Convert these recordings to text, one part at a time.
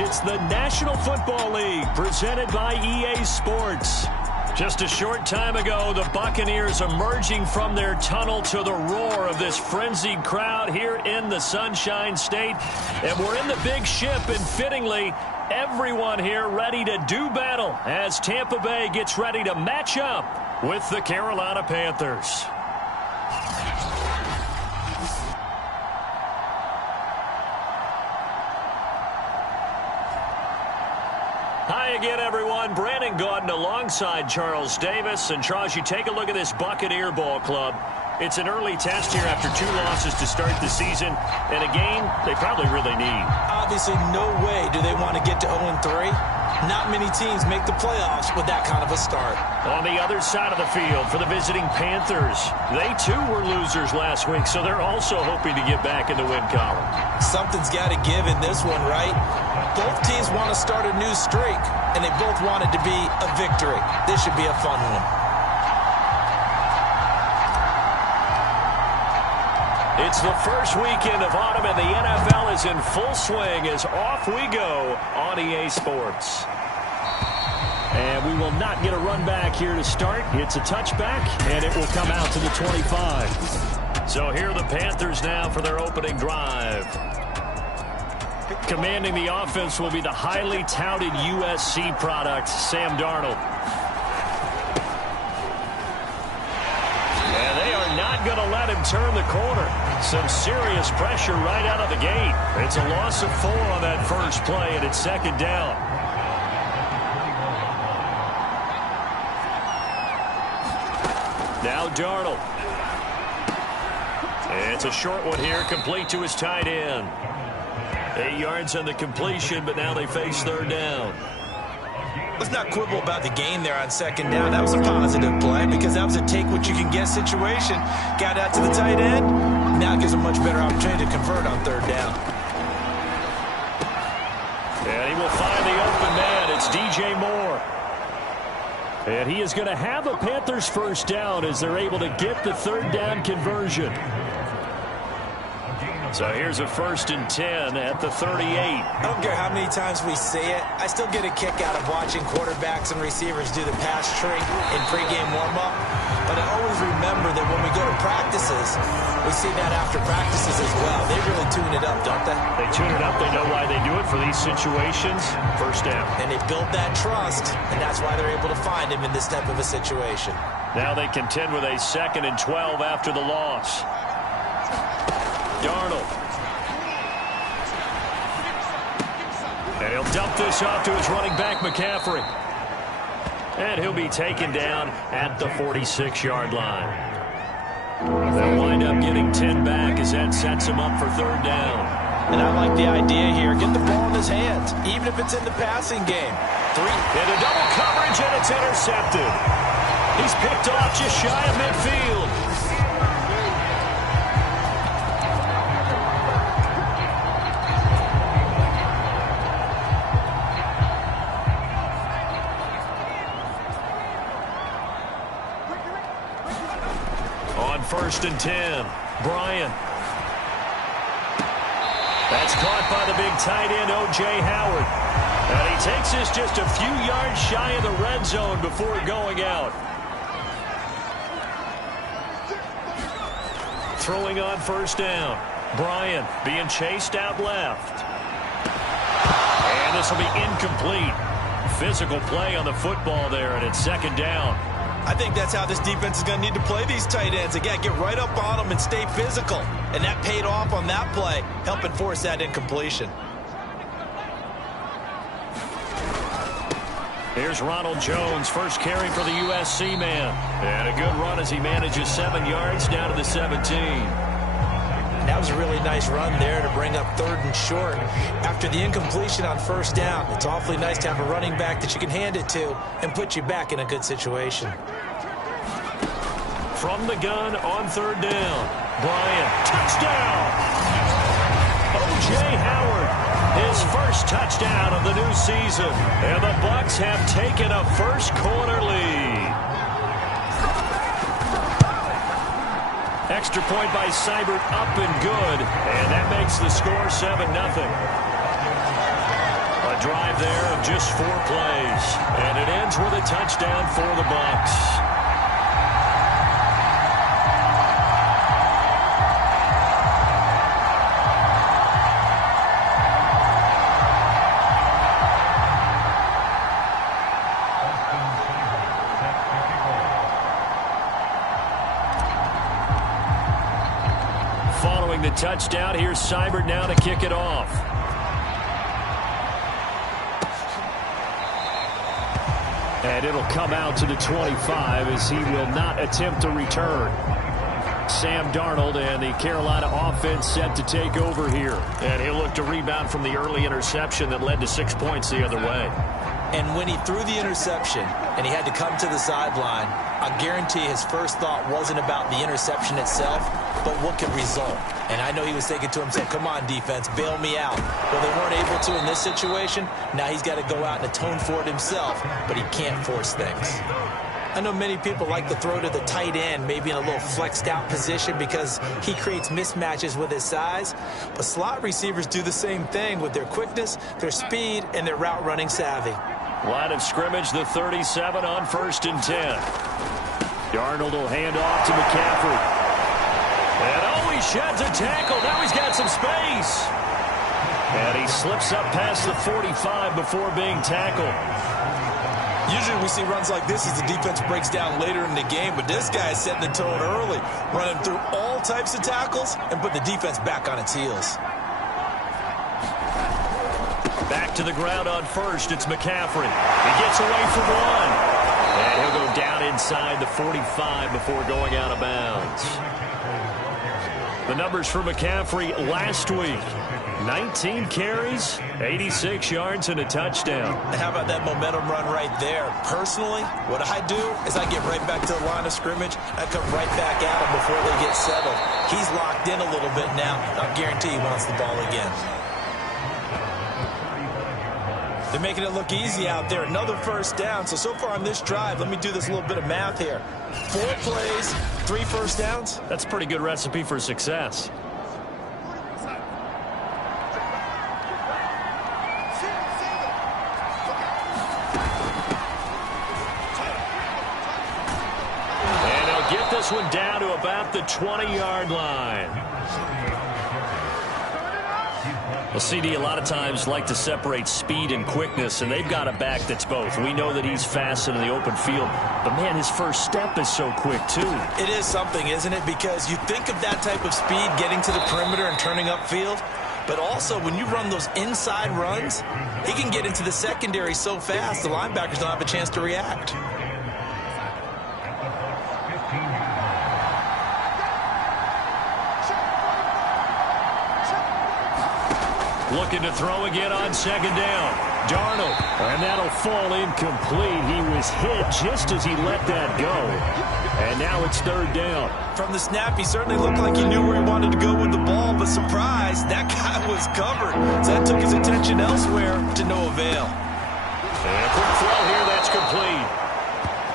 It's the National Football League presented by EA Sports. Just a short time ago, the Buccaneers emerging from their tunnel to the roar of this frenzied crowd here in the Sunshine State. And we're in the big ship, and fittingly, everyone here ready to do battle as Tampa Bay gets ready to match up with the Carolina Panthers. Hi again, everyone. Brandon Gaudin alongside Charles Davis. And Charles, you take a look at this Buccaneer ball club. It's an early test here after 2 losses to start the season, and a game they probably really need. Obviously, no way do they want to get to 0-3. Not many teams make the playoffs with that kind of a start. On the other side of the field for the visiting Panthers, they too were losers last week, so they're also hoping to get back in the win column. Something's got to give in this one, right? Both teams want to start a new streak, and they both want it to be a victory. This should be a fun one. It's the first weekend of autumn, and the NFL is in full swing as off we go on EA Sports. And we will not get a run back here to start. It's a touchback, and it will come out to the 25. So here are the Panthers now for their opening drive. Commanding the offense will be the highly touted USC product, Sam Darnold. And they are not going to let him turn the corner. Some serious pressure right out of the gate. It's a loss of 4 on that first play, and it's second down. Now Darnold. It's a short one here, complete to his tight end. 8 yards on the completion, but now they face third down. Let's not quibble about the game there on second down. That was a positive play because that was a take-what-you-can-get situation. Got out to the tight end. Now it gives a much better opportunity to convert on third down. And he will find the open man. It's DJ Moore. And he is going to have a Panthers first down as they're able to get the third down conversion. So here's a 1st and 10 at the 38. I don't care how many times we say it. I still get a kick out of watching quarterbacks and receivers do the pass tree in pregame warm-up. But I always remember that when we go to practices, we see that after practices as well. They really tune it up, don't they? They tune it up. They know why they do it for these situations. First down. And they build that trust, and that's why they're able to find him in this type of a situation. Now they contend with a 2nd and 12 after the loss. Darnold. And he'll dump this off to his running back, McCaffrey. And he'll be taken down at the 46-yard line. They'll wind up getting 10 back as that sets him up for third down. And I like the idea here. Get the ball in his hands, even if it's in the passing game. 3. Into double coverage, and it's intercepted. He's picked off just shy of midfield. On 1st and 10, Bryant. That's caught by the big tight end, O.J. Howard. And he takes this just a few yards shy of the red zone before going out. Throwing on 1st down. Bryant being chased out left. And this will be incomplete. Physical play on the football there, and it's 2nd down. I think that's how this defense is going to need to play these tight ends. Again, get right up on them and stay physical. And that paid off on that play, helping force that incompletion. Here's Ronald Jones, first carry for the USC man. And a good run as he manages 7 yards down to the 17. That was a really nice run there to bring up 3rd and short. After the incompletion on 1st down, it's awfully nice to have a running back that you can hand it to and put you back in a good situation. From the gun on 3rd down, Bryant, touchdown! O.J. Howard, his first touchdown of the new season. And the Bucs have taken a first-quarter lead. Extra point by Seibert, up and good. And that makes the score 7-0. A A drive there of just 4 plays. And it ends with a touchdown for the Bucs. Following the touchdown, here's Seibert now to kick it off. And it'll come out to the 25 as he will not attempt to return. Sam Darnold and the Carolina offense set to take over here. And he'll look to rebound from the early interception that led to 6 points the other way. And when he threw the interception and he had to come to the sideline, I guarantee his first thought wasn't about the interception itself, but what could result. And I know he was thinking to himself, come on, defense, bail me out. Well, they weren't able to in this situation. Now he's got to go out and atone for it himself, but he can't force things. I know many people like to throw to the tight end, maybe in a little flexed out position because he creates mismatches with his size. But slot receivers do the same thing with their quickness, their speed, and their route running savvy. Line of scrimmage, the 37 on 1st and 10. Darnold will hand off to McCaffrey. And he sheds a tackle. Now he's got some space. And he slips up past the 45 before being tackled. Usually we see runs like this as the defense breaks down later in the game, but this guy is setting the tone early, running through all types of tackles and put the defense back on its heels. Back to the ground on 1st. It's McCaffrey. He gets away from one. And he'll go down inside the 45 before going out of bounds. The numbers for McCaffrey last week. 19 carries, 86 yards, and a touchdown. And how about that momentum run right there? Personally, what I do is I get right back to the line of scrimmage. I come right back at them before they get settled. He's locked in a little bit now. I guarantee he wants the ball again. They're making it look easy out there. Another 1st down. So far on this drive, let me do this little bit of math here. 4 plays, 3 1st downs. That's a pretty good recipe for success. And they'll get this one down to about the 20-yard line. Well, CD a lot of times like to separate speed and quickness, and they've got a back that's both. We know that he's fast in the open field, but, man, his first step is so quick, too. It is something, isn't it? Because you think of that type of speed getting to the perimeter and turning upfield, but also when you run those inside runs, he can get into the secondary so fast the linebackers don't have a chance to react. Looking to throw again on 2nd down. Darnold, and that'll fall incomplete. He was hit just as he let that go. And now it's 3rd down. From the snap, he certainly looked like he knew where he wanted to go with the ball, but surprise, that guy was covered. So that took his attention elsewhere to no avail. And a quick throw here, that's complete.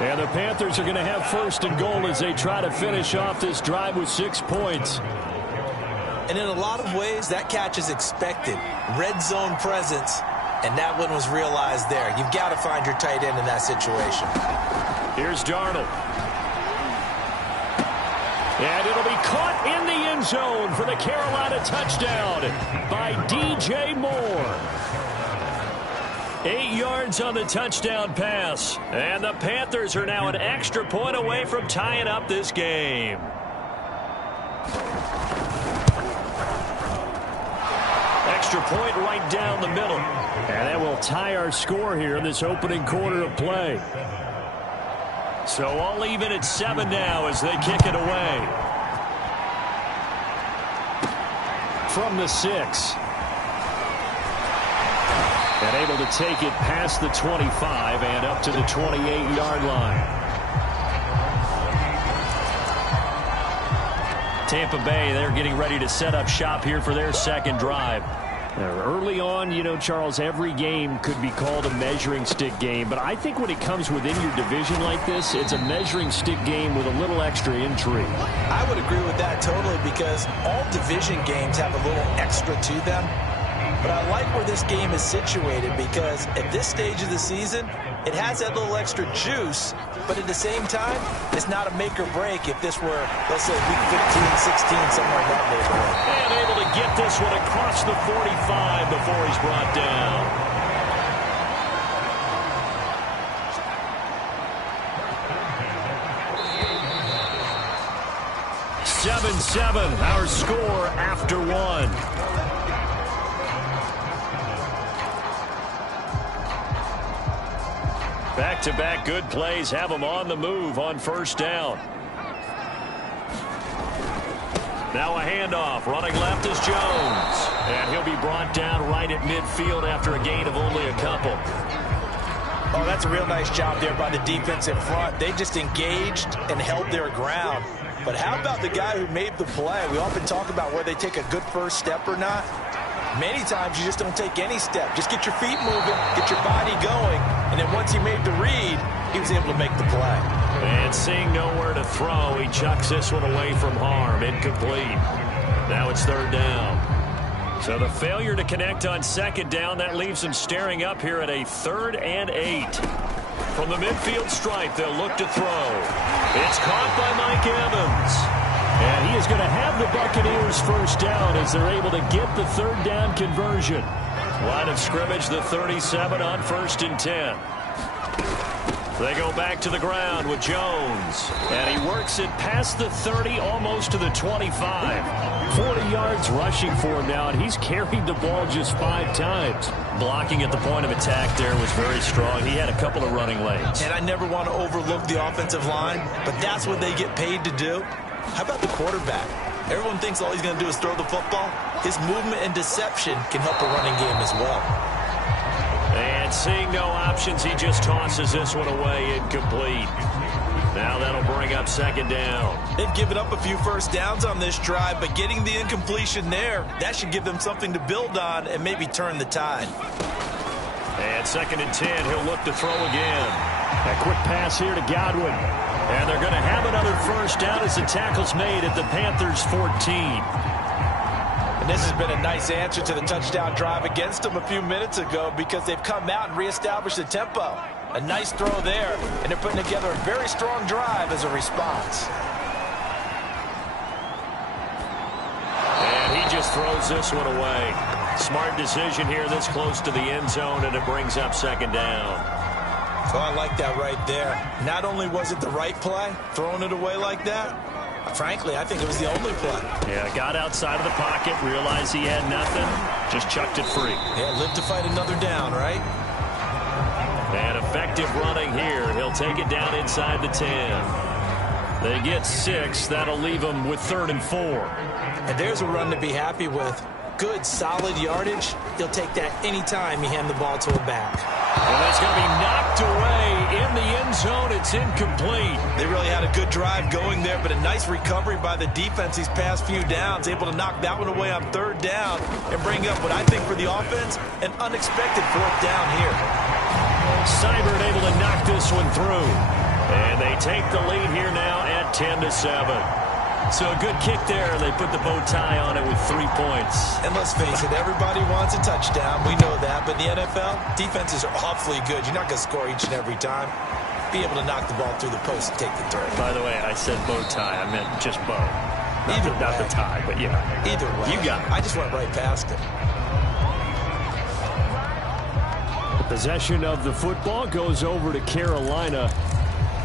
And the Panthers are going to have 1st and goal as they try to finish off this drive with 6 points. And in a lot of ways, that catch is expected. Red zone presence, and that one was realized there. You've got to find your tight end in that situation. Here's Darnold. And it'll be caught in the end zone for the Carolina touchdown by DJ Moore. 8 yards on the touchdown pass. And the Panthers are now an extra point away from tying up this game. Extra point right down the middle. And that will tie our score here in this opening quarter of play. So all even at 7 now as they kick it away. From the 6. And able to take it past the 25 and up to the 28-yard line. Tampa Bay, they're getting ready to set up shop here for their 2nd drive. Early on, you know, Charles, every game could be called a measuring stick game. But I think when it comes within your division like this, it's a measuring stick game with a little extra intrigue. I would agree with that totally because all division games have a little extra to them. But I like where this game is situated because at this stage of the season, it has that little extra juice, but at the same time, it's not a make or break if this were, let's say, week 15, 16, somewhere in that neighborhood. And able to get this one across the 45 before he's brought down. 7-7, our score after one. Back-to-back good plays have them on the move on first down. Now a handoff. Running left is Jones. And he'll be brought down right at midfield after a gain of only a couple. Oh, that's a real nice job there by the defense in front. They just engaged and held their ground. But how about the guy who made the play? We often talk about whether they take a good first step or not. Many times you just don't take any step. Just get your feet moving, get your body going, and then once he made the read, he was able to make the play. And seeing nowhere to throw, he chucks this one away from harm. Incomplete. Now it's third down. So the failure to connect on second down, that leaves them staring up here at a 3rd and 8. From the midfield stripe, they'll look to throw. It's caught by Mike Evans. And he is going to have the Buccaneers first down as they're able to get the third down conversion. Line of scrimmage, the 37 on 1st and 10. They go back to the ground with Jones. And he works it past the 30, almost to the 25. 40 yards rushing for him now, and he's carried the ball just 5 times. Blocking at the point of attack there was very strong. He had a couple of running lanes. And I never want to overlook the offensive line, but that's what they get paid to do. How about the quarterback? Everyone thinks all he's going to do is throw the football. His movement and deception can help a running game as well. And seeing no options, he just tosses this one away, incomplete. Now that'll bring up second down. They've given up a few first downs on this drive, but getting the incompletion there, that should give them something to build on and maybe turn the tide. And 2nd and 10, he'll look to throw again. A quick pass here to Godwin. And they're going to have another first down as the tackle's made at the Panthers' 14. And this has been a nice answer to the touchdown drive against them a few minutes ago because they've come out and reestablished the tempo. A nice throw there, and they're putting together a very strong drive as a response. And he just throws this one away. Smart decision here this close to the end zone, and it brings up second down. Oh, I like that right there. Not only was it the right play, throwing it away like that, frankly, I think it was the only play. Yeah, got outside of the pocket, realized he had nothing, just chucked it free. Yeah, live to fight another down, right? And effective running here. He'll take it down inside the 10. They get 6. That'll leave them with 3rd and 4. And there's a run to be happy with. Good, solid yardage. He'll take that anytime you hand the ball to a back. And that's going to be knocked away in the end zone. It's incomplete. They really had a good drive going there, but a nice recovery by the defense these past few downs, able to knock that one away on 3rd down and bring up what I think for the offense, an unexpected 4th down here. Seibert able to knock this one through. And they take the lead here now at 10-7. So a good kick there. They put the bow tie on it with 3 points. And let's face it, everybody wants a touchdown. We know that. But in the NFL, defenses are awfully good. You're not going to score each and every time. Be able to knock the ball through the post and take the turn. By the way, I said bow tie. I meant just bow. Not the tie, but yeah. Either way. You got it. I just went right past it. Possession of the football goes over to Carolina.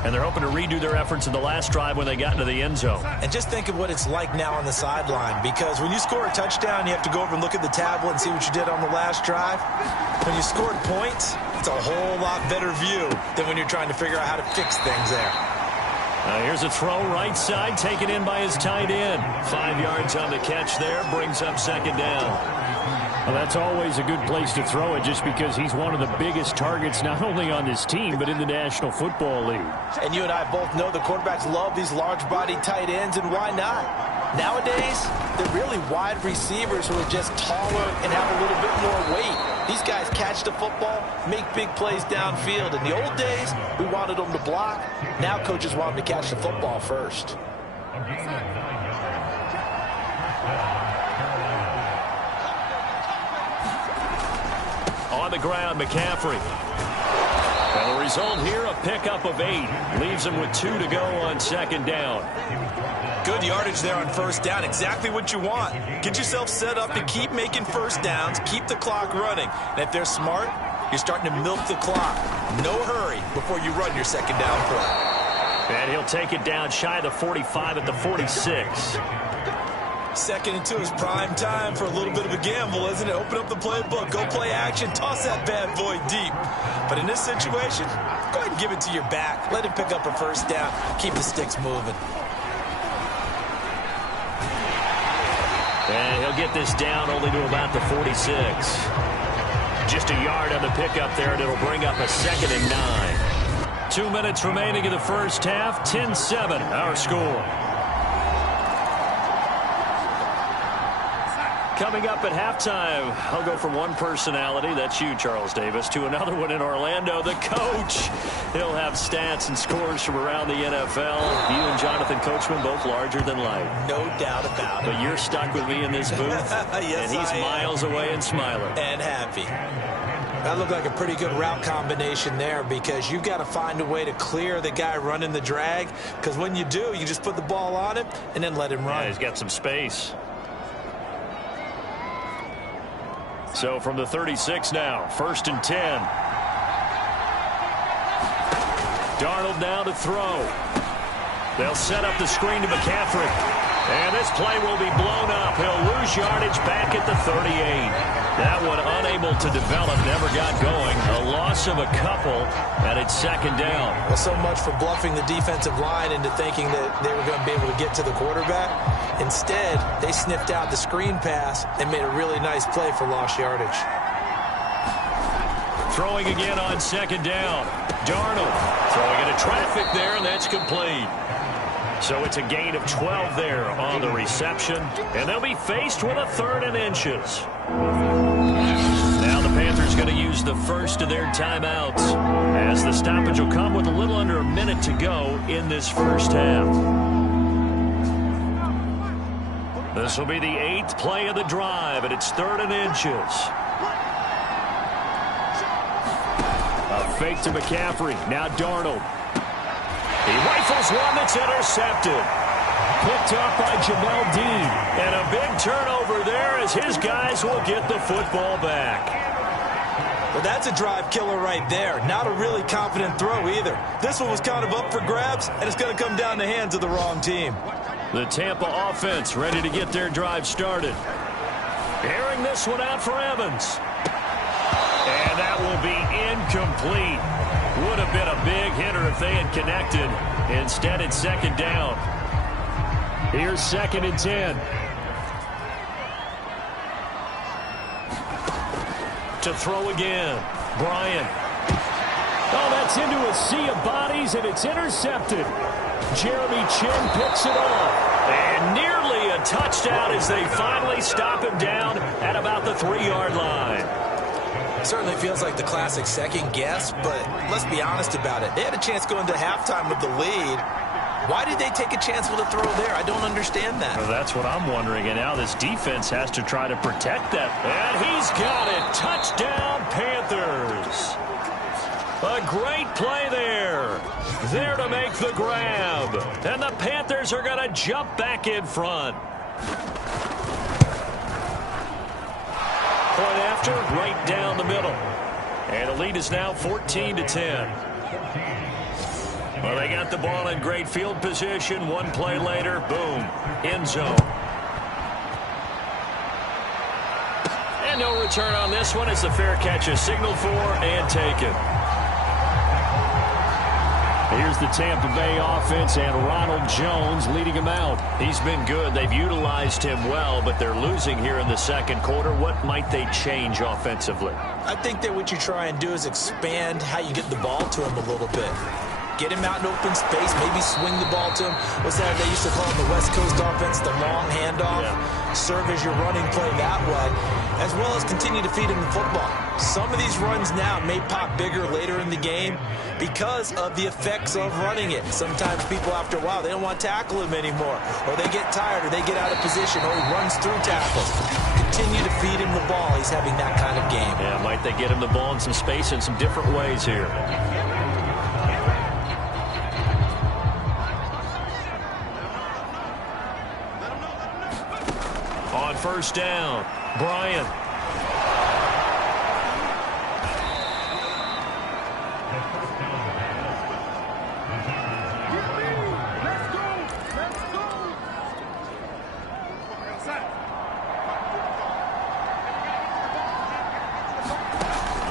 And they're hoping to redo their efforts in the last drive when they got into the end zone. And just think of what it's like now on the sideline, because when you score a touchdown, you have to go over and look at the tablet and see what you did on the last drive. When you scored points, it's a whole lot better view than when you're trying to figure out how to fix things there. Here's a throw right side, taken in by his tight end. 5 yards on the catch there, brings up second down. Well, that's always a good place to throw it just because he's one of the biggest targets not only on this team but in the National Football League. And you and I both know the quarterbacks love these large-body tight ends, and why not? Nowadays, they're really wide receivers who are just taller and have a little bit more weight. These guys catch the football, make big plays downfield. In the old days, we wanted them to block. Now coaches want them to catch the football first. On the ground, McCaffrey. And the result here, a pickup of 8. Leaves him with 2 to go on second down. Good yardage there on first down. Exactly what you want. Get yourself set up to keep making first downs, keep the clock running. And if they're smart, you're starting to milk the clock. No hurry before you run your second down play. And he'll take it down shy of the 45 at the 46. 2nd and 2 is prime time for a little bit of a gamble, isn't it? Open up the playbook, go play action, toss that bad boy deep. But in this situation, go ahead and give it to your back. Let him pick up a first down. Keep the sticks moving. And he'll get this down only to about the 46. Just a yard on the pickup there, and it'll bring up a 2nd and 9. 2 minutes remaining in the first half. 10-7, our score. Coming up at halftime, I'll go from one personality, that's you, Charles Davis, to another one in Orlando, the coach. He'll have stats and scores from around the NFL. You and Jonathan Coachman both larger than life. No doubt about it. But you're stuck with me in this booth, yes, and he's miles away and smiling. And happy. That looked like a pretty good route combination there, because you've got to find a way to clear the guy running the drag, because when you do, you just put the ball on him and then let him run. Yeah, he's got some space. So from the 36 now, 1st and 10. Darnold now to throw. They'll set up the screen to McCaffrey. And this play will be blown up. He'll lose yardage back at the 38. That one unable to develop, never got going. A loss of a couple, and it's 2nd down. Well, so much for bluffing the defensive line into thinking that they were going to be able to get to the quarterback. Instead, they sniffed out the screen pass and made a really nice play for lost yardage. Throwing again on 2nd down. Darnold throwing into traffic there, and that's complete. So it's a gain of 12 there on the reception, and they'll be faced with a 3rd and inches. Now the Panthers going to use the first of their timeouts, as the stoppage will come with a little under a minute to go in this first half. This will be the 8th play of the drive, and it's 3rd and inches. A fake to McCaffrey. Now Darnold. He rifles one that's intercepted. Picked up by Jamel Dean. And a big turnover there as his guys will get the football back. Well, that's a drive killer right there. Not a really confident throw either. This one was kind of up for grabs, and it's going to come down the hands of the wrong team. The Tampa offense ready to get their drive started. Airing this one out for Evans. And that will be incomplete. Would have been a big hitter if they had connected. Instead, it's 2nd down. Here's 2nd and 10. To throw again. Bryant. Oh, that's into a sea of bodies, and it's intercepted. Jeremy Chin picks it off. And nearly a touchdown as they finally stop him down at about the 3-yard line. Certainly feels like the classic second guess, but let's be honest about it. They had a chance going to halftime with the lead. Why did they take a chance with a throw there? I don't understand that. Well, that's what I'm wondering, and now this defense has to try to protect that. And he's got it. Touchdown, Panthers. A great play there. There to make the grab. And the Panthers are going to jump back in front. Point after, right down the middle. And the lead is now 14-10. Well, they got the ball in great field position. One play later, boom, end zone. And no return on this one as the fair catch is signaled for and taken. Here's the Tampa Bay offense and Ronald Jones leading him out. He's been good. They've utilized him well, but they're losing here in the second quarter. What might they change offensively? I think that what you try and do is expand how you get the ball to him a little bit. Get him out in open space, maybe swing the ball to him. What's that they used to call in the West Coast offense, the long handoff? Yeah. Serve as your running play that way, as well as continue to feed him the football. Some of these runs now may pop bigger later in the game because of the effects of running it. Sometimes people, after a while, they don't want to tackle him anymore, or they get tired, or they get out of position, or he runs through tackles. continue to feed him the ball. He's having that kind of game. Yeah, might they get him the ball in some space in some different ways here. On first down, Bryant.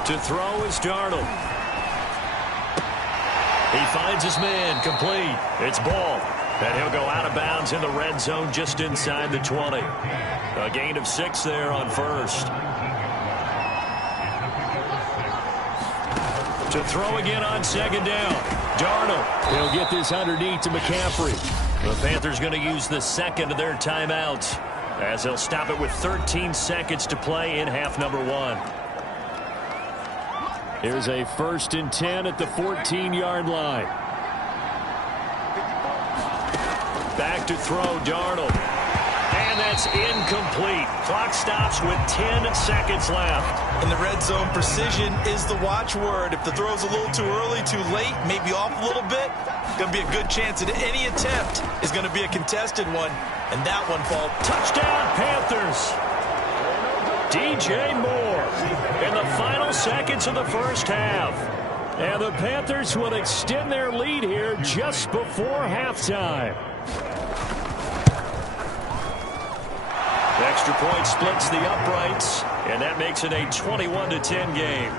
To throw is Darnold. He finds his man, complete. It's Ball. And he'll go out of bounds in the red zone just inside the 20. A gain of 6 there on first. To throw again on second down. Darnold. He'll get this underneath to McCaffrey. The Panthers going to use the second of their timeouts as they'll stop it with 13 seconds to play in half number 1. Here's a 1st and 10 at the 14-yard line. Back to throw, Darnold. And that's incomplete. Clock stops with 10 seconds left. In the red zone, precision is the watchword. If the throw's a little too early, too late, maybe off a little bit, going to be a good chance that any attempt is going to be a contested one. And that one falls. Touchdown, Panthers. DJ Moore in the final seconds of the first half. And the Panthers will extend their lead here just before halftime. The extra point splits the uprights, and that makes it a 21-10 game.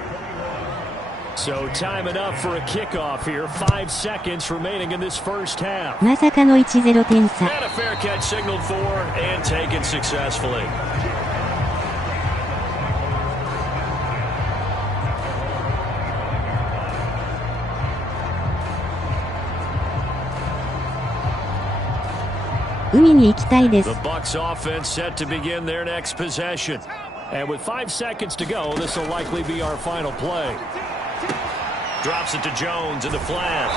So time enough for a kickoff here. 5 seconds remaining in this first half. まさかの 1-0 点差。 And a fair catch signaled for and taken successfully. The Bucs offense set to begin their next possession. And with 5 seconds to go, this will likely be our final play. Drops it to Jones in the flat.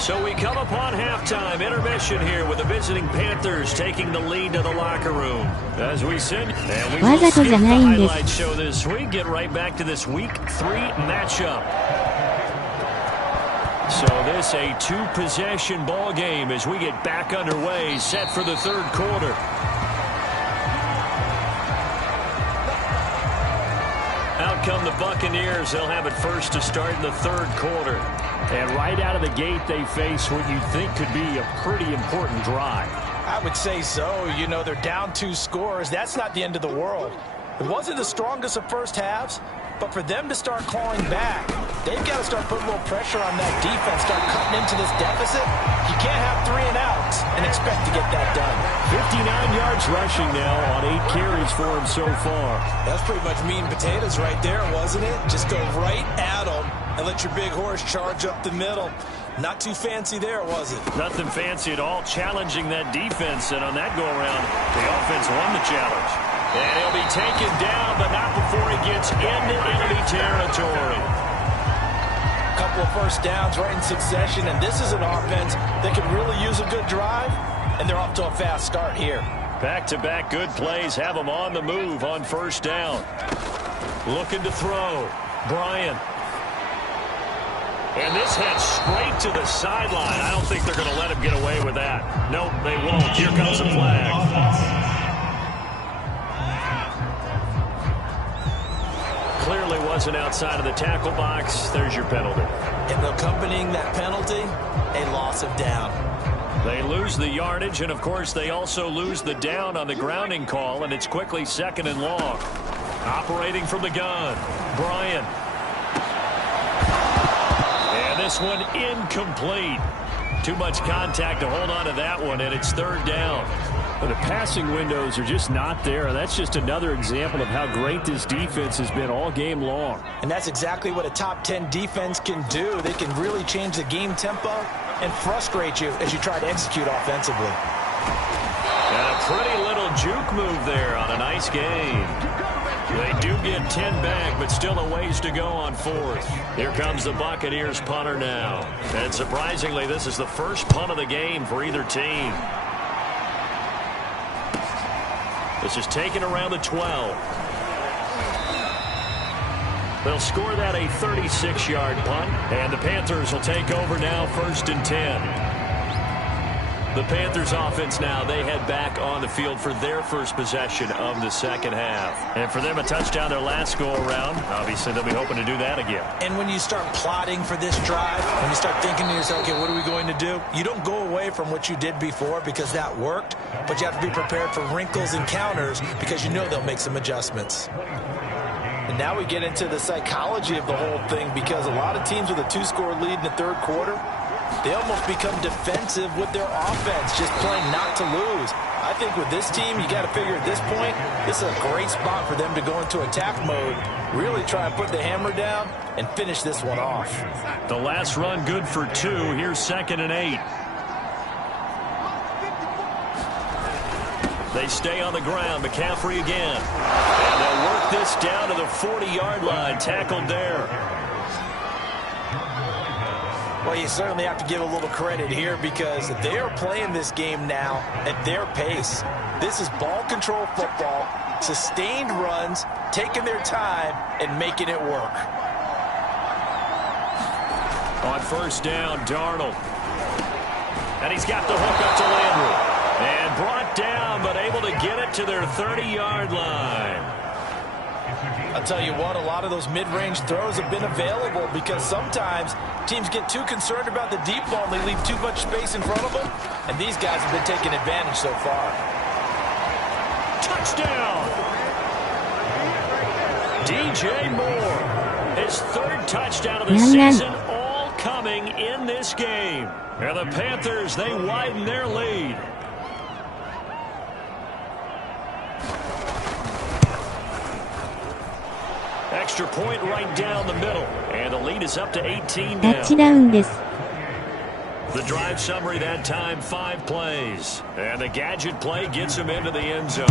So we come upon halftime intermission here with the visiting Panthers taking the lead to the locker room. As we said, and we will skip the highlight show this week. Get right back to this week 3 matchup. So this a 2-possession ball game as we get back underway, set for the 3rd quarter. Out come the Buccaneers. They'll have it first to start in the 3rd quarter. And right out of the gate, they face what you'd think could be a pretty important drive. I would say so. You know, they're down 2 scores. That's not the end of the world. It wasn't the strongest of first halves, but for them to start clawing back, they've got to start putting a little pressure on that defense, start cutting into this deficit. You can't have 3 and outs and expect to get that done. 59 yards rushing now on 8 carries for him so far. That's pretty much meat and potatoes right there, wasn't it? Just go right at them and let your big horse charge up the middle. Not too fancy there, was it? Nothing fancy at all, challenging that defense, and on that go-around, the offense won the challenge. And he'll be taken down, but not before he gets into enemy territory. A couple of first downs right in succession, and this is an offense that could really use a good drive, and they're off to a fast start here. Back-to-back good plays have them on the move on first down. Looking to throw. Bryant. And this heads straight to the sideline. I don't think they're going to let him get away with that. Nope, they won't. Here comes a flag. Clearly wasn't outside of the tackle box. There's your penalty. And accompanying that penalty, a loss of down. They lose the yardage, and of course they also lose the down on the grounding call, and it's quickly 2nd and long. Operating from the gun, Bryant. And this one incomplete. Too much contact to hold on to that one, and it's 3rd down. But the passing windows are just not there. That's just another example of how great this defense has been all game long. And that's exactly what a top 10 defense can do. They can really change the game tempo and frustrate you as you try to execute offensively. And a pretty little juke move there on a nice game. They do get 10 back, but still a ways to go on 4th. Here comes the Buccaneers punter now. And surprisingly, this is the first punt of the game for either team. This is taken around the 12. They'll score that a 36-yard punt, and the Panthers will take over now, 1st and 10. The Panthers offense now, they head back on the field for their first possession of the second half. And for them, a touchdown their last go-around. Obviously, they'll be hoping to do that again. And when you start plotting for this drive, when you start thinking to yourself, okay, what are we going to do? You don't go away from what you did before because that worked, but you have to be prepared for wrinkles and counters because you know they'll make some adjustments. And now we get into the psychology of the whole thing because a lot of teams with a 2-score lead in the third quarter, they almost become defensive with their offense, just playing not to lose. I think with this team, you got to figure at this point, this is a great spot for them to go into attack mode, really try and put the hammer down and finish this one off. The last run good for 2. Here's 2nd and 8. They stay on the ground. McCaffrey again. And they'll work this down to the 40-yard line. Tackled there. Well, you certainly have to give a little credit here because they are playing this game now at their pace. This is ball control football, sustained runs, taking their time, and making it work. On 1st down, Darnold. And he's got the hook up to Landry. And brought down, but able to get it to their 30-yard line. I'll tell you what, a lot of those mid-range throws have been available because sometimes teams get too concerned about the deep ball and they leave too much space in front of them. And these guys have been taking advantage so far. Touchdown! DJ Moore. His 3rd touchdown of the season, all coming in this game. And the Panthers, they widen their lead. Extra point right down the middle. And the lead is up to 18 now. タッチダウンです。 The drive summary that time, 5 plays. And the gadget play gets him into the end zone.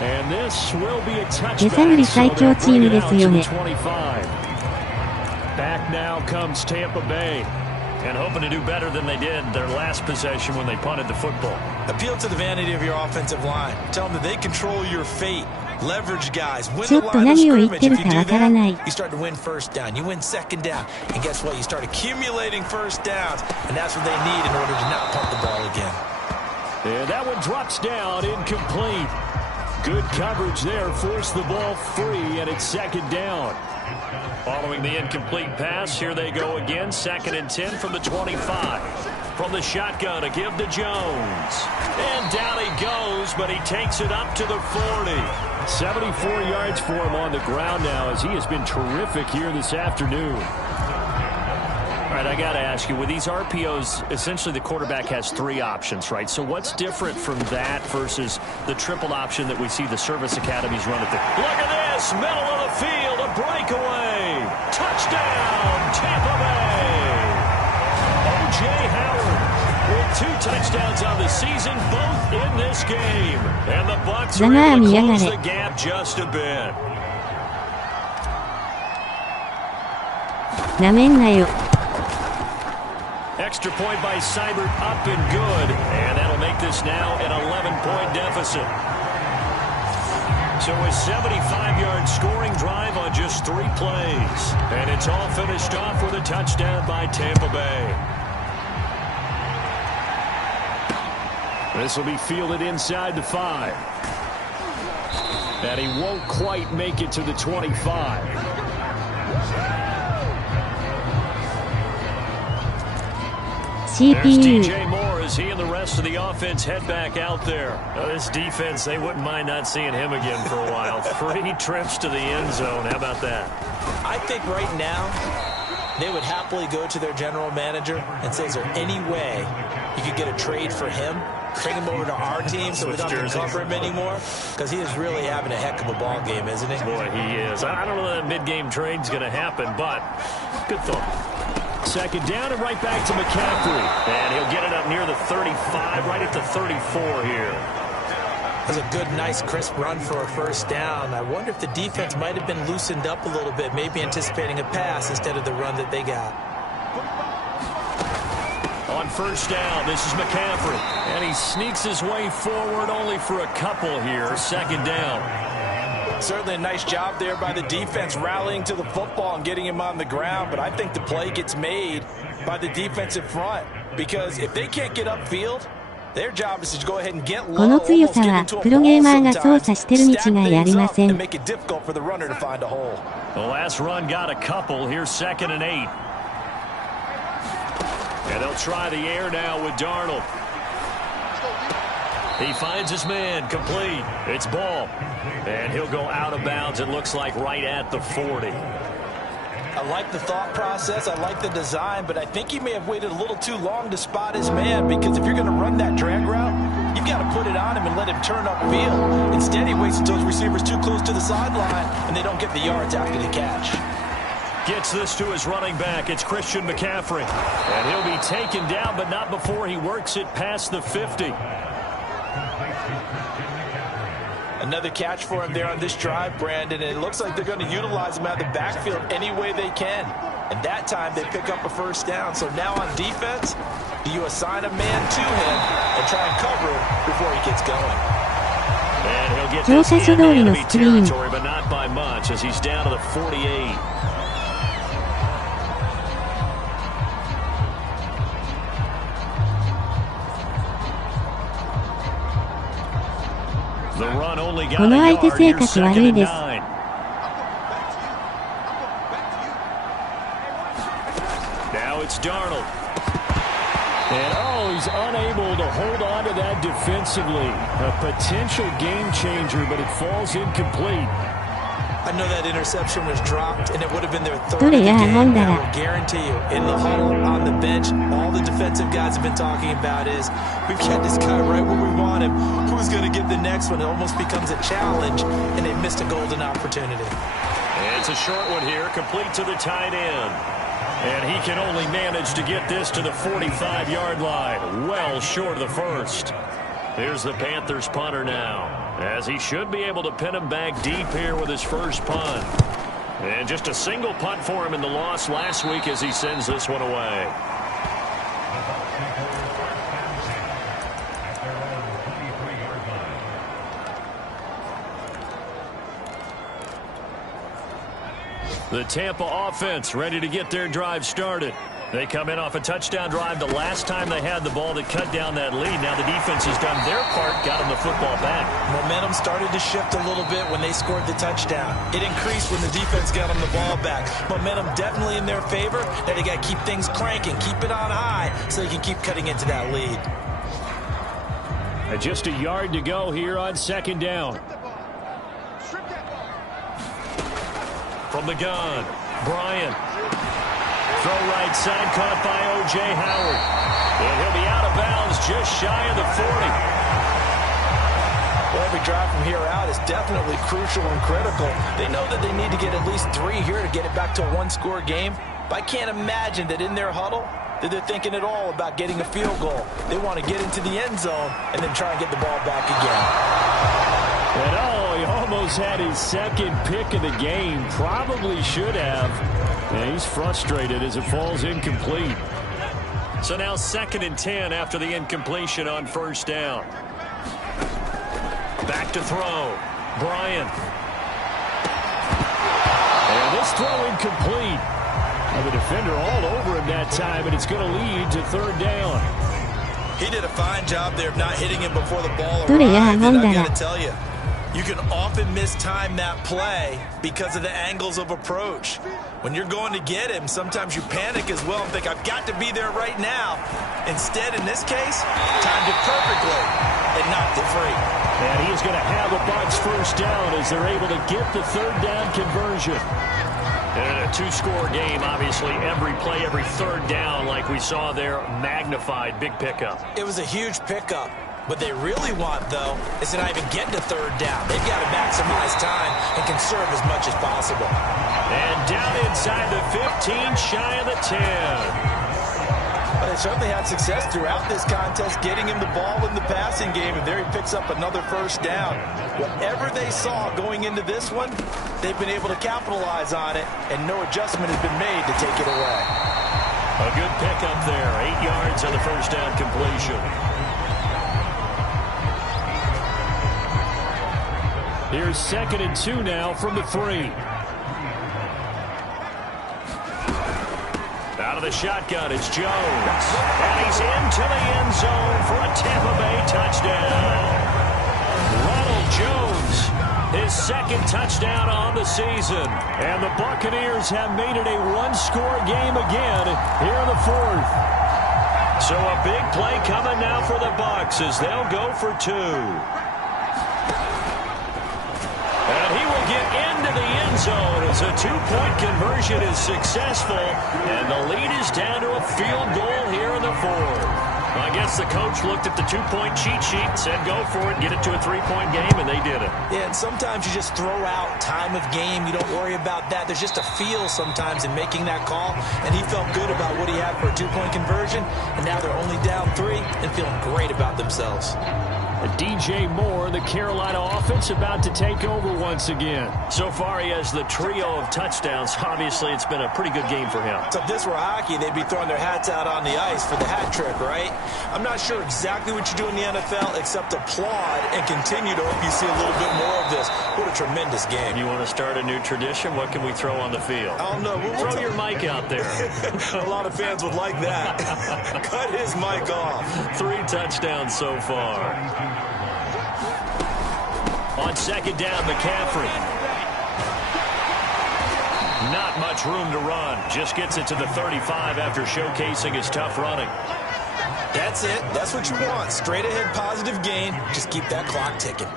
And this will be a touchback. 手探り最強チームですよね。 Back now comes Tampa Bay. And hoping to do better than they did their last possession when they punted the football. Appeal to the vanity of your offensive line. Tell them that they control your fate. Leverage guys. Win ちょ the っと line of 何を言っ scrimmage. てる If か you わ do からない。 that, you start to win 1st down. You win 2nd down. And guess what? You start accumulating 1st downs. And that's what they need in order to not punt the ball again. And that one drops down, incomplete. Good coverage there. Forced the ball free, and it's 2nd down. Following the incomplete pass, here they go again. 2nd and 10 from the 25. From the shotgun, a give to Jones. And down he goes, but he takes it up to the 40. 74 yards for him on the ground now as he has been terrific here this afternoon. All right, I got to ask you, with these RPOs, essentially the quarterback has 3 options, right? So what's different from that versus the triple option that we see the service academies run at the... Look at this, middle of the field, a breakaway. Touchdown, Tampa Bay. O.J. Howard with 2 touchdowns on the season, both in this game. And the Bucs are able to close the gap just a bit. なめんなよ。 Extra point by Seibert, up and good. And that'll make this now an 11-point deficit. So a 75-yard scoring drive on just 3 plays. And it's all finished off with a touchdown by Tampa Bay. This will be fielded inside the 5. And he won't quite make it to the 25. CPU. DJ Moore as he and the rest of the offense head back out there. This defense, they wouldn't mind not seeing him again for a while. 3 trips to the end zone. How about that? I think right now they would happily go to their general manager and say, is there any way you could get a trade for him? Bring him over to our team so we don't have to cover him anymore? Because he is really having a heck of a ball game, isn't he? Boy, he is. I don't know that mid-game trade's going to happen, but good thought. 2nd down and right back to McCaffrey. And he'll get it up near the 35, right at the 34 here. That's a good, nice, crisp run for a 1st down. I wonder if the defense might have been loosened up a little bit, maybe anticipating a pass instead of the run that they got. On first down, this is McCaffrey. And he sneaks his way forward only for a couple here. Second down. Certainly a nice job there by the defense rallying to the football and getting him on the ground. But I think the play gets made by the defensive front. Because if they can't get upfield, their job is to go ahead and get low, この強さはプロゲーマーが操作してるに違いありません。 The last run got a couple. Here's 2nd and 8. And they'll try the air now with Darnold. He finds his man, complete. It's ball. And he'll go out of bounds, it looks like, right at the 40. I like the thought process. I like the design, but I think he may have waited a little too long to spot his man, because if you're going to run that drag route, you've got to put it on him and let him turn upfield. Instead, he waits until his receivers too close to the sideline, and they don't get the yards after the catch. Gets this to his running back. It's Christian McCaffrey. And he'll be taken down, but not before he works it past the 50. Another catch for him there on this drive, Brandon, and it looks like they're going to utilize him out of the backfield any way they can. And that time they pick up a first down. So now on defense, do you assign a man to him and try and cover him before he gets going? And he'll get this into enemy territory, but not by much, as he's down to the 48. The run only got この相手 a 性 yard. 格悪いです。 Now it's Darnold. And he's unable to hold on to that defensively. A potential game changer, but it falls incomplete. I know that interception was dropped, and it would have been their third of the game. I will guarantee you, in the huddle, on the bench, all the defensive guys have been talking about is, we've got this guy right where we want him. Who's going to get the next one? It almost becomes a challenge, and they missed a golden opportunity. And it's a short one here, complete to the tight end. And he can only manage to get this to the 45-yard line, well short of the first. Here's the Panthers punter now, as he should be able to pin him back deep here with his first punt. And just a single punt for him in the loss last week as he sends this one away. The Tampa offense ready to get their drive started. They come in off a touchdown drive the last time they had the ball that cut down that lead. Now the defense has done their part, got them the football back. Momentum started to shift a little bit when they scored the touchdown. It increased when the defense got them the ball back. Momentum definitely in their favor. Now they got to keep things cranking, keep it on high, so they can keep cutting into that lead. And just a yard to go here on second down. From the gun, Bryant. Throw right side, caught by O.J. Howard. And he'll be out of bounds just shy of the 40. Well, every drive from here out is definitely crucial and critical. They know that they need to get at least 3 here to get it back to a one-score game. But I can't imagine that in their huddle that they're thinking at all about getting a field goal. They want to get into the end zone and then try and get the ball back again. And he almost had his second pick of the game. Probably should have. And he's frustrated as it falls incomplete. So now 2nd and 10 after the incompletion on first down. Back to throw. Bryant. And this throw incomplete. And the defender all over him that time, and it's going to lead to third down. He did a fine job there of not hitting him before the ball arrived. And I got to tell you, you can often mistime that play because of the angles of approach. When you're going to get him, sometimes you panic as well and think, I've got to be there right now. Instead, in this case, timed it perfectly and knocked it free. And he is going to have a Bucs first down as they're able to get the third down conversion. And in a 2-score game, obviously, every play, every third down, like we saw there, magnified, big pickup. It was a huge pickup. What they really want, though, is to not even get to third down. They've got to maximize time and conserve as much as possible. And down inside the 15, shy of the 10. But they certainly had success throughout this contest, getting him the ball in the passing game, and there he picks up another first down. Whatever they saw going into this one, they've been able to capitalize on it, and no adjustment has been made to take it away. A good pickup there. 8 yards on the first down completion. Here's 2nd and 2 now from the 3. Out of the shotgun, it's Jones. And he's into the end zone for a Tampa Bay touchdown. Ronald Jones, his 2nd touchdown on the season. And the Buccaneers have made it a one-score game again here in the 4th. So a big play coming now for the Bucs as they'll go for 2. And he will get into the end zone as a 2-point conversion is successful. And the lead is down to a field goal here in the 4th. I guess the coach looked at the 2-point cheat sheet, said go for it, get it to a 3-point game, and they did it. Yeah, and sometimes you just throw out time of game. You don't worry about that. There's just a feel sometimes in making that call, and he felt good about what he had for a 2-point conversion, and now they're only down 3 and feeling great about themselves. DJ Moore, the Carolina offense, about to take over once again. So far, he has the trio of touchdowns. Obviously, it's been a pretty good game for him. So if this were hockey, they'd be throwing their hats out on the ice for the hat trick, right? I'm not sure exactly what you do in the NFL except applaud and continue to hope you see a little bit more of this. What a tremendous game. You want to start a new tradition? What can we throw on the field? I don't know. Throw your mic out there. A lot of fans would like that. Cut his mic off. 3 touchdowns so far. On 2nd down, McCaffrey. Not much room to run. Just gets it to the 35 after showcasing his tough running. That's it. That's what you want. Straight ahead positive gain. Just keep that clock ticking.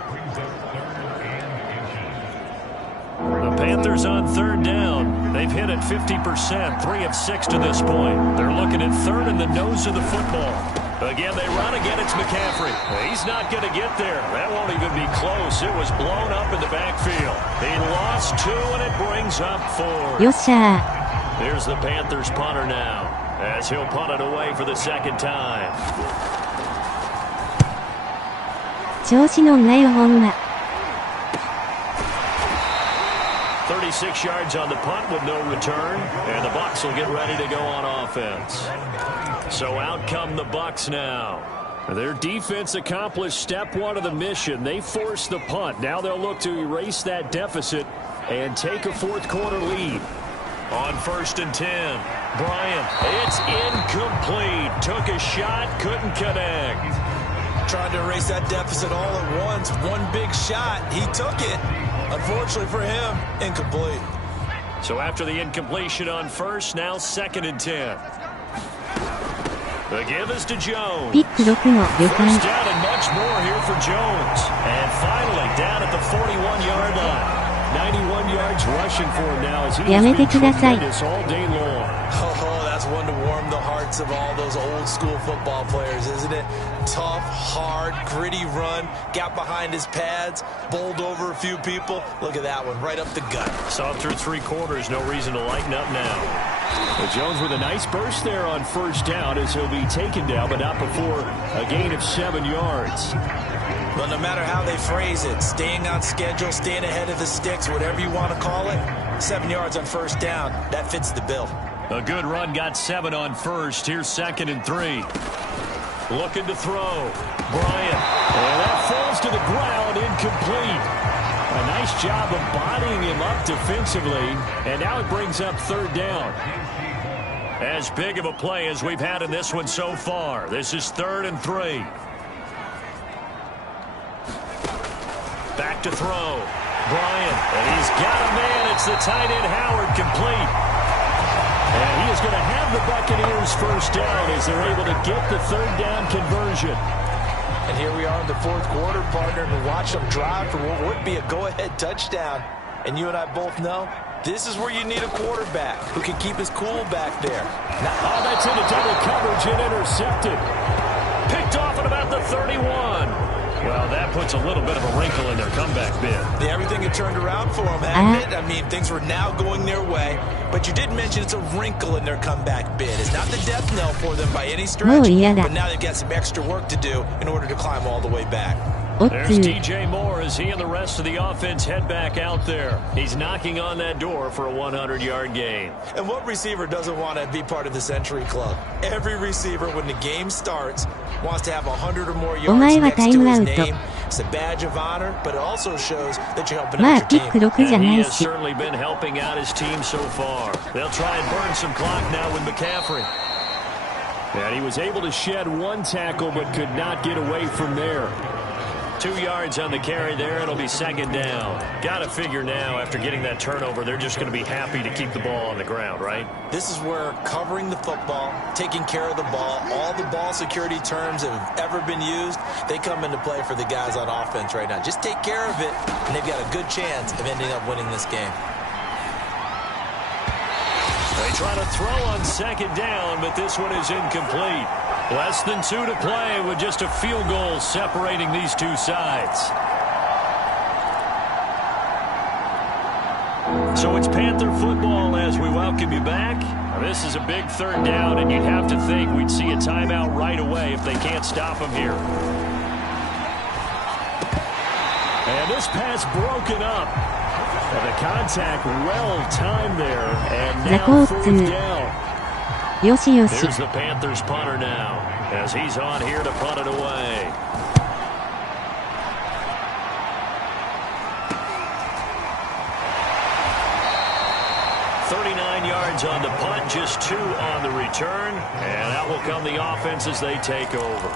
The Panthers on 3rd down. They've hit it 50%, 3 of 6 to this point. They're looking at 3rd in the nose of the football. Again, they run again. It's McCaffrey. He's not going to get there. That won't even be close. It was blown up in the backfield. He lost 2, and it brings up 4. よっしゃー。 Here's the Panthers punter now, as he'll punt it away for the 2nd time. 調子乗んなよほんま。 36 yards on the punt with no return, and the Bucs will get ready to go on offense. So out come the Bucs now. Their defense accomplished step 1 of the mission. They forced the punt. Now they'll look to erase that deficit and take a 4th quarter lead. On 1st and 10, Bryant. It's incomplete. Took a shot, couldn't connect. Trying to erase that deficit all at once. One big shot. He took it. Unfortunately for him, incomplete. So after the incompletion on 1st, now 2nd and 10. The give is to Jones. ピック6の予感。 First down and much more here for Jones. And finally down at the 41-yard line. 91 yards rushing for him now as he has been tremendous all day long. Oh, that's one to warm the hearts of all those old school football players, isn't it? Tough, hard, gritty run, got behind his pads, bowled over a few people. Look at that one, right up the gut. Saw him through 3 quarters, no reason to lighten up now. But Jones with a nice burst there on 1st down as he'll be taken down, but not before a gain of 7 yards. Well, no matter how they phrase it, staying on schedule, staying ahead of the sticks, whatever you want to call it, 7 yards on 1st down, that fits the bill. A good run, got 7 on 1st. Here's 2nd and 3. Looking to throw. Bryant. And that falls to the ground, incomplete. A nice job of bodying him up defensively. And now it brings up 3rd down. As big of a play as we've had in this one so far. This is 3rd and 3. Back to throw. Bryant. And he's got a man. It's the tight end Howard, complete. And he is going to have the Buccaneers 1st down as they're able to get the 3rd down conversion. And here we are in the 4th quarter, partner, and watch them drive for what would be a go-ahead touchdown. And you and I both know this is where you need a quarterback who can keep his cool back there. Oh, that's into double coverage and intercepted. Picked off at about the 31. Well, that puts a little bit of a wrinkle in their comeback bid. Yeah, everything had turned around for them, hadn't it? I mean, things were now going their way. But you did mention it's a wrinkle in their comeback bid. It's not the death knell for them by any stretch. But now they've got some extra work to do in order to climb all the way back. おっ There's つ DJ Moore as he and the rest of the offense head back out there. He's knocking on that door for a 100-yard gain. And what receiver doesn't want to be part of the Century Club? Every receiver, when the game starts, wants to have 100 or more yards next to his name. It's a badge of honor, but it also shows that you're helping まあ out ピ your ック team. 6じゃ And な he い has し certainly been helping out his team so far. They'll try and burn some clock now with McCaffrey. And he was able to shed one tackle but could not get away from there. 2 yards on the carry there. It'll be second down. Got to figure now, after getting that turnover, they're just going to be happy to keep the ball on the ground, right? This is where covering the football, taking care of the ball, all the ball security terms that have ever been used, they come into play for the guys on offense right now. Just take care of it, and they've got a good chance of ending up winning this game. They try to throw on second down, but this one is incomplete. Less than 2 to play with just a field goal separating these two sides. So it's Panther football as we welcome you back. This is a big third down, and you'd have to think we'd see a timeout right away if they can't stop them here. And this pass broken up. And the contact well timed there. And now fourth down. よしよし Here's the Panthers punter now as he's on here to punt it away. Yards on the punt, just 2 on the return, and out will come the offense as they take over.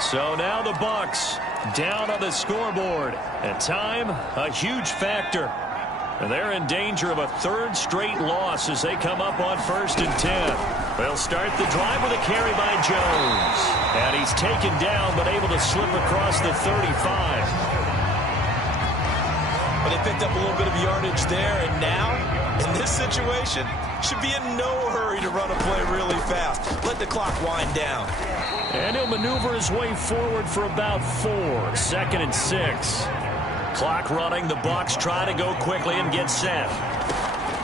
So now the Bucs down on the scoreboard, and time a huge factor. And they're in danger of a 3rd straight loss as they come up on 1st and 10. They'll start the drive with a carry by Jones, and he's taken down but able to slip across the 35. Well, they picked up a little bit of yardage there, and now, in this situation, should be in no hurry to run a play really fast. Let the clock wind down. And he'll maneuver his way forward for about 4. 2nd and 6. Clock running. The Bucs try to go quickly and get set.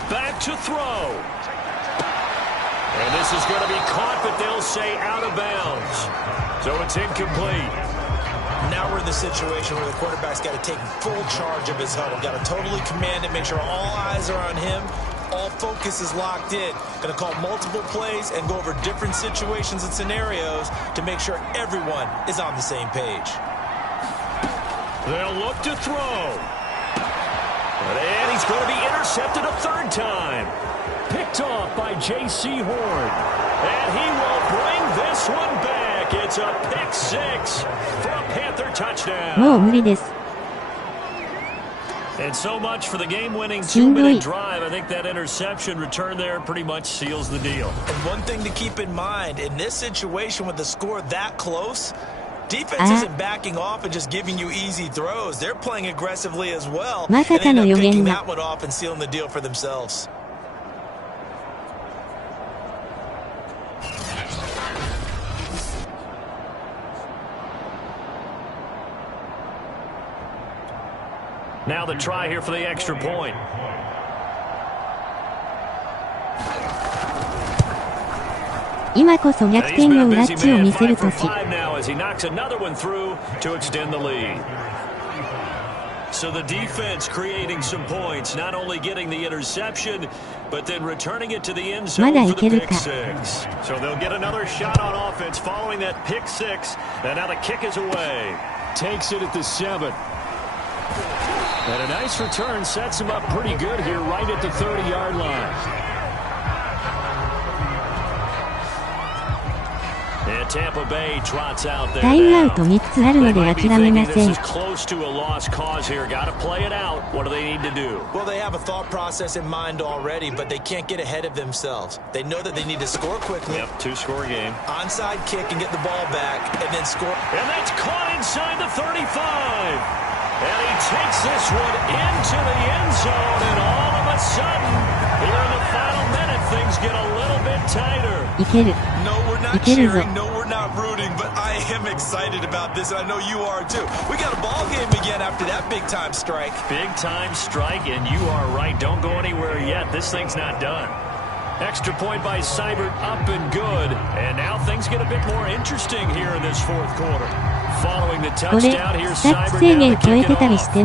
Back to throw. And this is going to be caught, but they'll say out of bounds. So it's incomplete. Now we're in the situation where the quarterback's got to take full charge of his huddle. Got to totally command it, make sure all eyes are on him. All focus is locked in. Going to call multiple plays and go over different situations and scenarios to make sure everyone is on the same page. They'll look to throw. And he's going to be intercepted a 3rd time. Picked off by J.C. Horn. And he will bring this one back. It's a pick 6 for a Panther touchdown. もう無理です And so much for the game-winning 2-minute drive. I think that interception return there pretty much seals the deal. And one thing to keep in mind, in this situation with the score that close, defense isn't backing off and just giving you easy throws. They're playing aggressively as well. And they end up picking that one off and sealing the deal for themselves. Now the try here for the extra point.今こそ逆転のウラッチを見せるとき now as he knocks another one through to extend the lead. So the defense creating some points, not only getting the interception, but then returning it to the end zone for the pick 6. So they'll get another shot on offense following that pick 6, and now the kick is away. Takes it at the 7. And a nice return sets him up pretty good here right at the 30-yard line. And Tampa Bay trots out there タイムアウト3つあるので諦めません This is close to a lost cause here. Got to play it out. What do they need to do? Well, they have a thought process in mind already, but they can't get ahead of themselves. They know that they need to score quickly. Yep, 2-score game. Onside kick and get the ball back, and then score. And that's caught inside the 35. And he takes this one into the end zone, and all of a sudden, here in the final minute, things get a little bit tighter. いける No, we're not cheering. No, we're not rooting, but I am excited about this, and I know you are too. We got a ball game again after that big-time strike. Big-time strike, and you are right. Don't go anywhere yet. This thing's not done. Extra point by Seibert, up and good. And now things get a bit more interesting here in this fourth quarter. Following the touchdown, here's Seibert now to kick it off.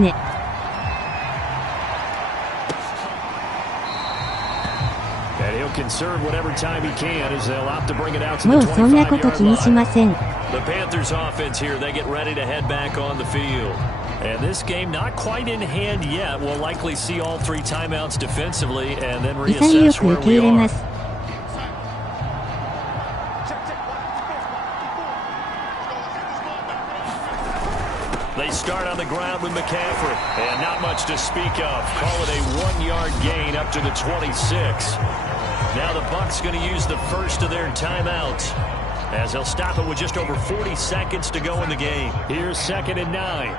And he'll conserve whatever time he can as they'll opt to bring it out to the 25-yard line. The Panthers offense here, they get ready to head back on the field. And this game not quite in hand yet. We'll likely see all three timeouts defensively and then reassess where we are. They start on the ground with McCaffrey. And not much to speak of. Call it a 1-yard gain up to the 26. Now the Bucs going to use the first of their timeouts, as they'll stop it with just over 40 seconds to go in the game. Here's 2nd and 9.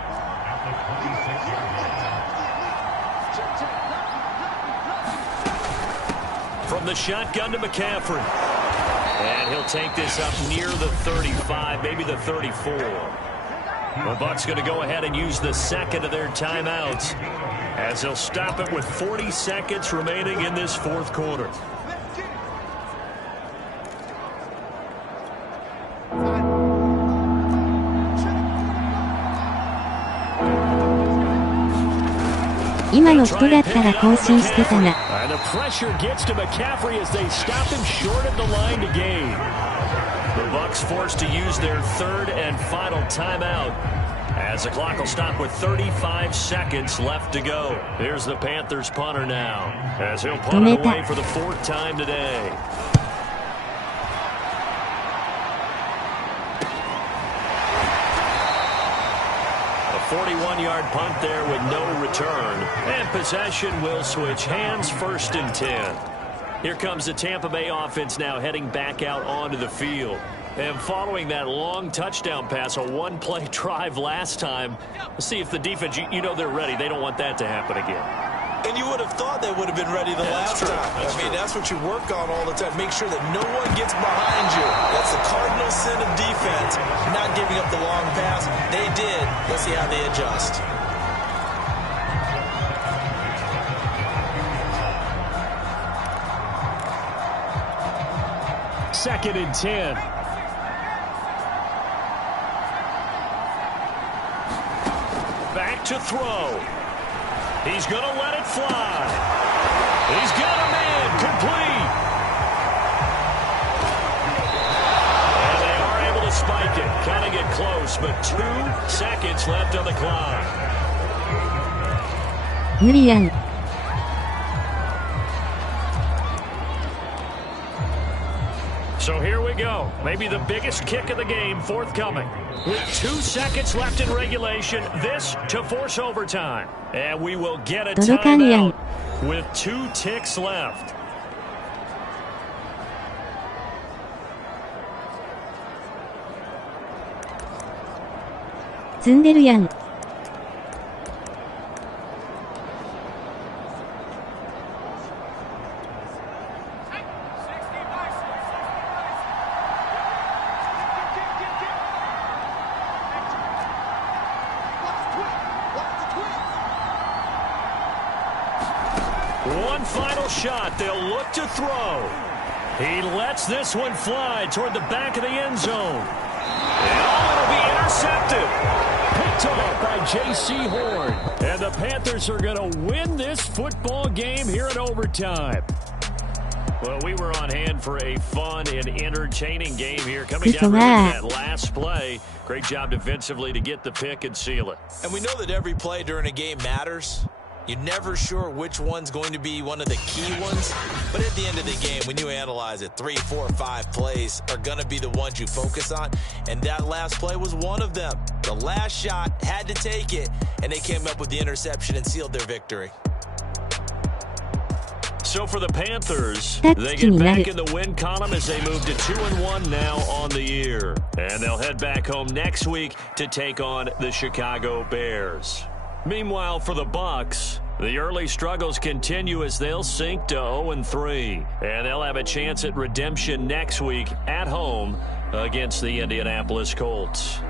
From the shotgun to McCaffrey. And he'll take this up near the 35, maybe the 34. The Bucs going to go ahead and use the second of their timeouts, as they'll stop it with 40 seconds remaining in this fourth quarter.今の人だったら更新してたな。The pressure gets to McCaffrey as they stop him short at the line to gain. The Bucs forced to use their third and final timeout, as the clock will stop with 35 seconds left to go. Here's the Panthers punter now, as he'll punt it away for the 4th time today. A 41-yard punt there with no return. And possession will switch hands, 1st and 10. Here comes the Tampa Bay offense now heading back out onto the field. And following that long touchdown pass, a one-play drive last time, let's see if the defense, you know they're ready. They don't want that to happen again. And you would have thought they would have been ready the last time. I mean, that's what you work on all the time. Make sure that no one gets behind you. That's the cardinal sin of defense, not giving up the long pass. They did. Let's see how they adjust. Second and 10. Back to throw. He's going to let it fly. He's got a man complete. And they are able to spike it. Kind of get close, but 2 seconds left on the clock. 無理やん。So here we go. Maybe the biggest kick of the game forthcoming. With 2 seconds left in regulation, this to force overtime. And we will get a timeout with 2 ticks left.積んでるやん。One final shot. They'll look to throw. He lets this one fly toward the back of the end zone. And it'll be intercepted. Picked off by J.C. Horn. And the Panthers are going to win this football game here in overtime. Well, we were on hand for a fun and entertaining game here. Coming down to that last play. Great job defensively to get the pick and seal it. And we know that every play during a game matters. You're never sure which one's going to be one of the key ones. But at the end of the game, when you analyze it, 3, 4, 5 plays are going to be the ones you focus on. And that last play was one of them. The last shot had to take it, and they came up with the interception and sealed their victory. So for the Panthers, they get back in the win column as they move to 2-1 now on the year. And they'll head back home next week to take on the Chicago Bears. Meanwhile, for the Bucs, the early struggles continue as they'll sink to 0-3. And they'll have a chance at redemption next week at home against the Indianapolis Colts.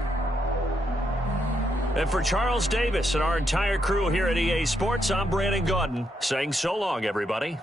And for Charles Davis and our entire crew here at EA Sports, I'm Brandon Gaudin saying so long, everybody.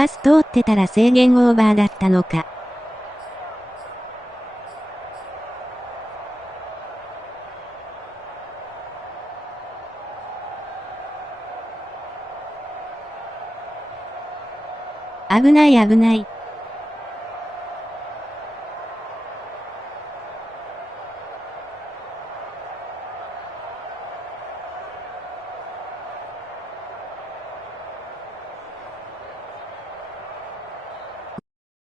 パス通ってたら制限オーバーだったのか。危ない危ない。